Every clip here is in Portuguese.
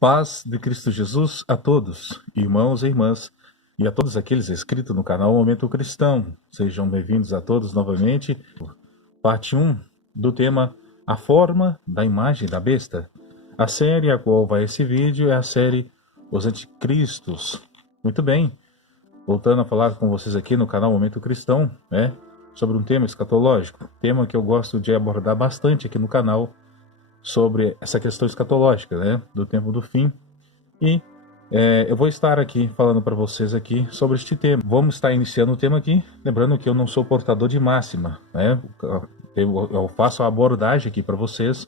Paz de Cristo Jesus a todos, irmãos e irmãs, e a todos aqueles inscritos no canal Momento Cristão. Sejam bem-vindos a todos novamente. Parte 1 do tema A Forma da Imagem da Besta. A série a qual vai esse vídeo é a série Os Anticristos. Muito bem, voltando a falar com vocês aqui no canal Momento Cristão, sobre um tema escatológico, tema que eu gosto de abordar bastante aqui no canal, sobre essa questão escatológica, do tempo do fim. E eu vou estar aqui falando para vocês aqui sobre este tema. Vamos estar iniciando o tema aqui, lembrando que eu não sou portador de máxima, eu faço a abordagem aqui para vocês,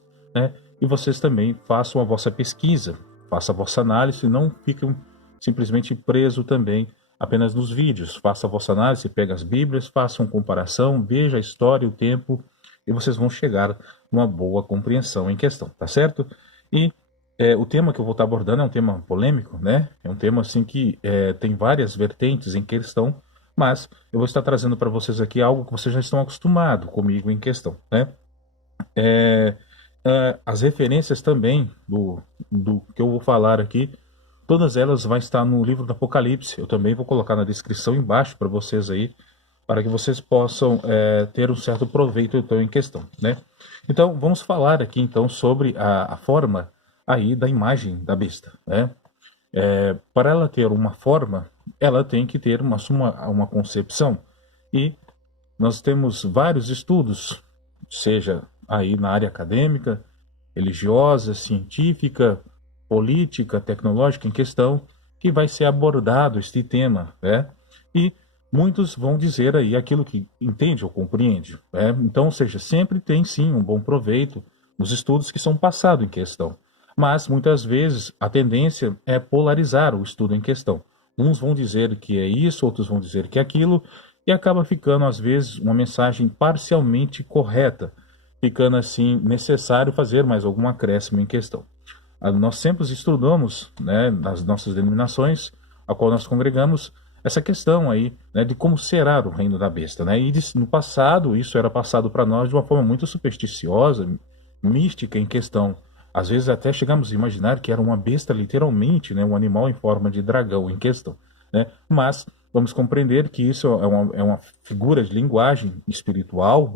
e vocês também façam a vossa pesquisa, façam a vossa análise, não fiquem simplesmente presos também apenas nos vídeos. Faça a vossa análise, pega as bíblias, façam comparação, veja a história, o tempo, e vocês vão chegar numa boa compreensão em questão, tá certo? E o tema que eu vou estar abordando é um tema polêmico, É um tema assim que tem várias vertentes em questão, mas eu vou estar trazendo para vocês aqui algo que vocês já estão acostumados comigo em questão, as referências também do que eu vou falar aqui, todas elas vão estar no livro do Apocalipse. Eu também vou colocar na descrição embaixo para vocês aí, para que vocês possam ter um certo proveito então em questão, Então, vamos falar aqui então sobre a forma aí da imagem da besta, para ela ter uma forma, ela tem que ter uma concepção. E nós temos vários estudos, seja aí na área acadêmica, religiosa, científica, política, tecnológica em questão, que vai ser abordado este tema, E muitos vão dizer aí aquilo que entende ou compreende, Então, ou seja, sempre tem sim um bom proveito nos estudos que são passados em questão. Mas, muitas vezes, a tendência é polarizar o estudo em questão. Uns vão dizer que é isso, outros vão dizer que é aquilo, e acaba ficando, às vezes, uma mensagem parcialmente correta, ficando, assim, necessário fazer mais algum acréscimo em questão. Nós sempre estudamos, nas nossas denominações, a qual nós congregamos, essa questão aí, de como será o reino da besta, E no passado, isso era passado para nós de uma forma muito supersticiosa, mística em questão. Às vezes até chegamos a imaginar que era uma besta literalmente, um animal em forma de dragão em questão, Mas vamos compreender que isso é uma figura de linguagem espiritual,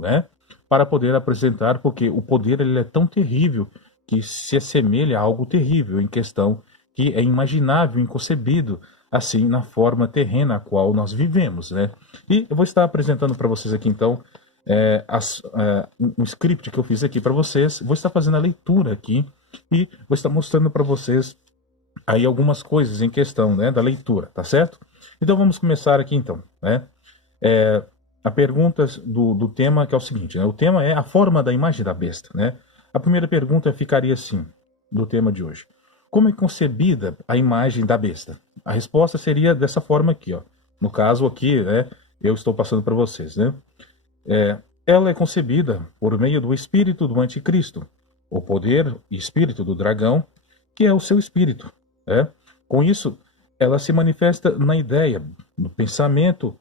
para poder apresentar, porque o poder ele é tão terrível que se assemelha a algo terrível em questão, que é imaginável, inconcebido, assim, na forma terrena a qual nós vivemos, E eu vou estar apresentando para vocês aqui, então, um script que eu fiz aqui para vocês. Vou estar fazendo a leitura aqui e vou estar mostrando para vocês aí algumas coisas em questão, da leitura, tá certo? Então vamos começar aqui, então, a pergunta do tema, que é o seguinte, O tema é a forma da imagem da besta, A primeira pergunta ficaria assim, do tema de hoje: como é concebida a imagem da besta? A resposta seria dessa forma aqui, ó. No caso aqui, eu estou passando para vocês, Ela é concebida por meio do espírito do anticristo, o poder e espírito do dragão, que é o seu espírito, Com isso, ela se manifesta na ideia, no pensamento,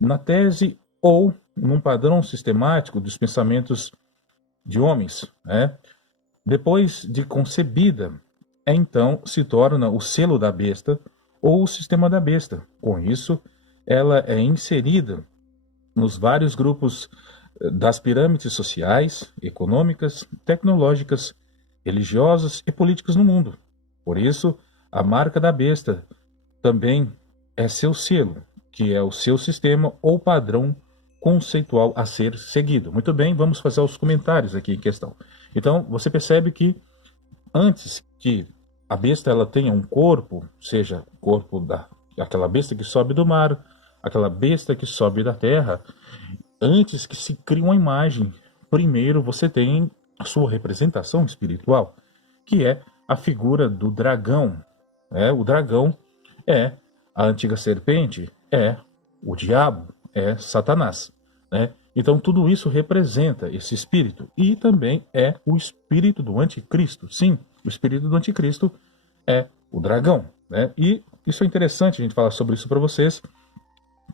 na tese ou num padrão sistemático dos pensamentos de homens, Depois de concebida, então se torna o selo da besta ou o sistema da besta. Com isso, ela é inserida nos vários grupos das pirâmides sociais, econômicas, tecnológicas, religiosas e políticas no mundo. Por isso, a marca da besta também é seu selo, que é o seu sistema ou padrão conceitual a ser seguido. Muito bem, vamos fazer os comentários aqui em questão. Então, você percebe que antes que a besta ela tenha um corpo, seja o corpo daquela besta que sobe do mar, aquela besta que sobe da terra, antes que se crie uma imagem, primeiro você tem a sua representação espiritual, que é a figura do dragão. O dragão é a antiga serpente, é o diabo, é Satanás. Então tudo isso representa esse espírito. E também é o espírito do anticristo. Sim, o espírito do anticristo é o dragão. E isso é interessante a gente falar sobre isso para vocês,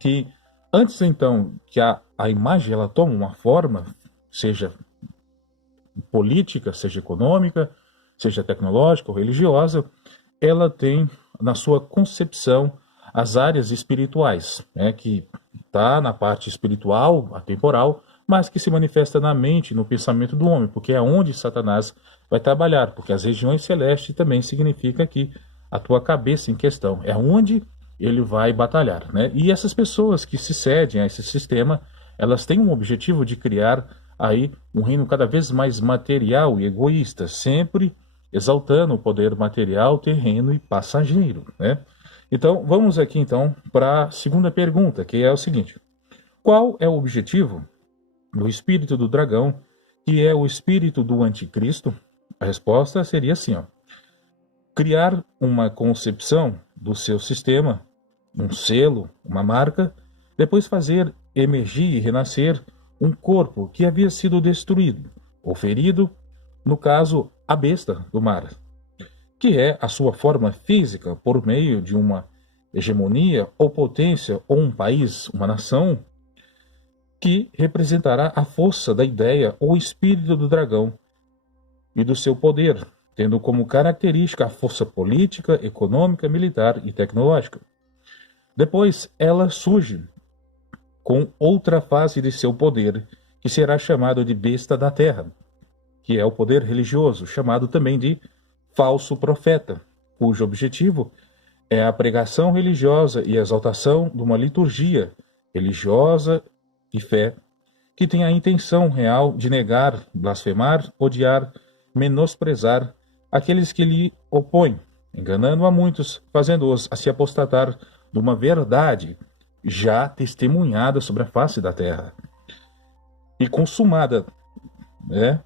que antes então que a imagem ela tome uma forma, seja política, seja econômica, seja tecnológica ou religiosa, ela tem na sua concepção as áreas espirituais, né, que está na parte espiritual, atemporal, mas que se manifesta na mente, no pensamento do homem, porque é onde Satanás vai trabalhar, porque as regiões celestes também significa aqui a tua cabeça em questão, é onde ele vai batalhar, né? E essas pessoas que se cedem a esse sistema, elas têm um objetivo de criar aí um reino cada vez mais material e egoísta, sempre exaltando o poder material, terreno e passageiro, né? Então, vamos aqui então para a segunda pergunta, que é o seguinte: qual é o objetivo do espírito do dragão, que é o espírito do anticristo? A resposta seria assim, ó: criar uma concepção do seu sistema, um selo, uma marca, depois fazer emergir e renascer um corpo que havia sido destruído ou ferido, no caso, a besta do mar, que é a sua forma física por meio de uma hegemonia ou potência ou um país, uma nação, que representará a força da ideia ou espírito do dragão e do seu poder, tendo como característica a força política, econômica, militar e tecnológica. Depois, ela surge com outra fase de seu poder, que será chamado de besta da terra, que é o poder religioso, chamado também de falso profeta, cujo objetivo é a pregação religiosa e a exaltação de uma liturgia religiosa e fé, que tem a intenção real de negar, blasfemar, odiar, menosprezar aqueles que lhe opõem, enganando a muitos, fazendo-os a se apostatar de uma verdade já testemunhada sobre a face da terra e consumada, né,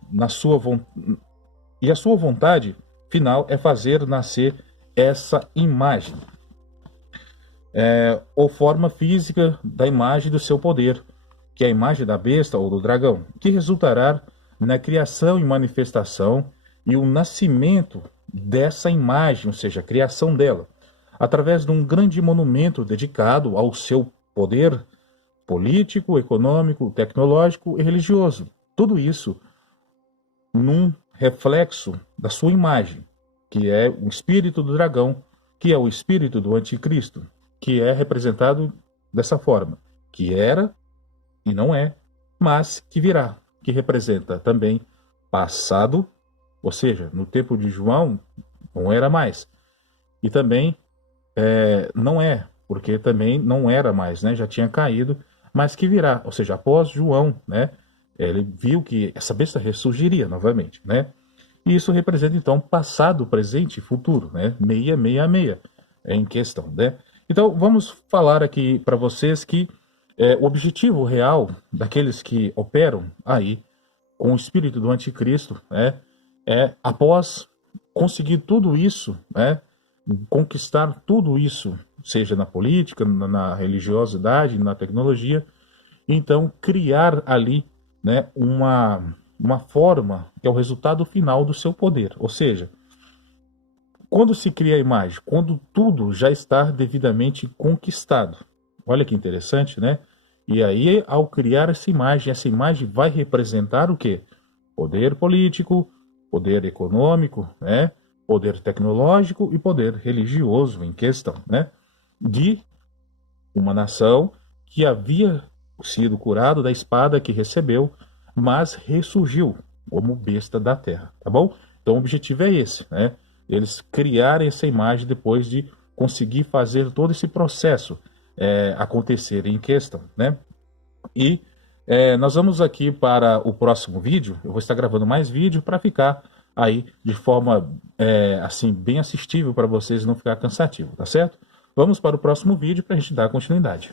e a sua vontade final é fazer nascer essa imagem, ou forma física da imagem do seu poder, que é a imagem da besta ou do dragão, que resultará na criação e manifestação e o nascimento dessa imagem, ou seja, a criação dela, através de um grande monumento dedicado ao seu poder político, econômico, tecnológico e religioso. Tudo isso num reflexo da sua imagem, que é o espírito do dragão, que é o espírito do anticristo, que é representado dessa forma, que era e não é, mas que virá, que representa também passado, ou seja, no tempo de João não era mais, e também não é, porque também não era mais, né? Já tinha caído, mas que virá, ou seja, após João, né? Ele viu que essa besta ressurgiria novamente, né? E isso representa então passado, presente e futuro, né? 666 em questão, né? Então vamos falar aqui para vocês que o objetivo real daqueles que operam aí com o espírito do anticristo, né, é após conseguir tudo isso, né, conquistar tudo isso, seja na política, na religiosidade, na tecnologia, então criar ali, né, uma forma que é o resultado final do seu poder. Ou seja, quando se cria a imagem, quando tudo já está devidamente conquistado. Olha que interessante, né? E aí, ao criar essa imagem vai representar o quê? Poder político, poder econômico, né? Poder tecnológico e poder religioso em questão, né? De uma nação que havia sido curado da espada que recebeu, mas ressurgiu como besta da terra, tá bom? Então o objetivo é esse, né? Eles criarem essa imagem depois de conseguir fazer todo esse processo acontecer em questão, né? E nós vamos aqui para o próximo vídeo. Eu vou estar gravando mais vídeo para ficar aí de forma assim bem assistível para vocês, não ficar cansativo, tá certo? Vamos para o próximo vídeo para a gente dar continuidade.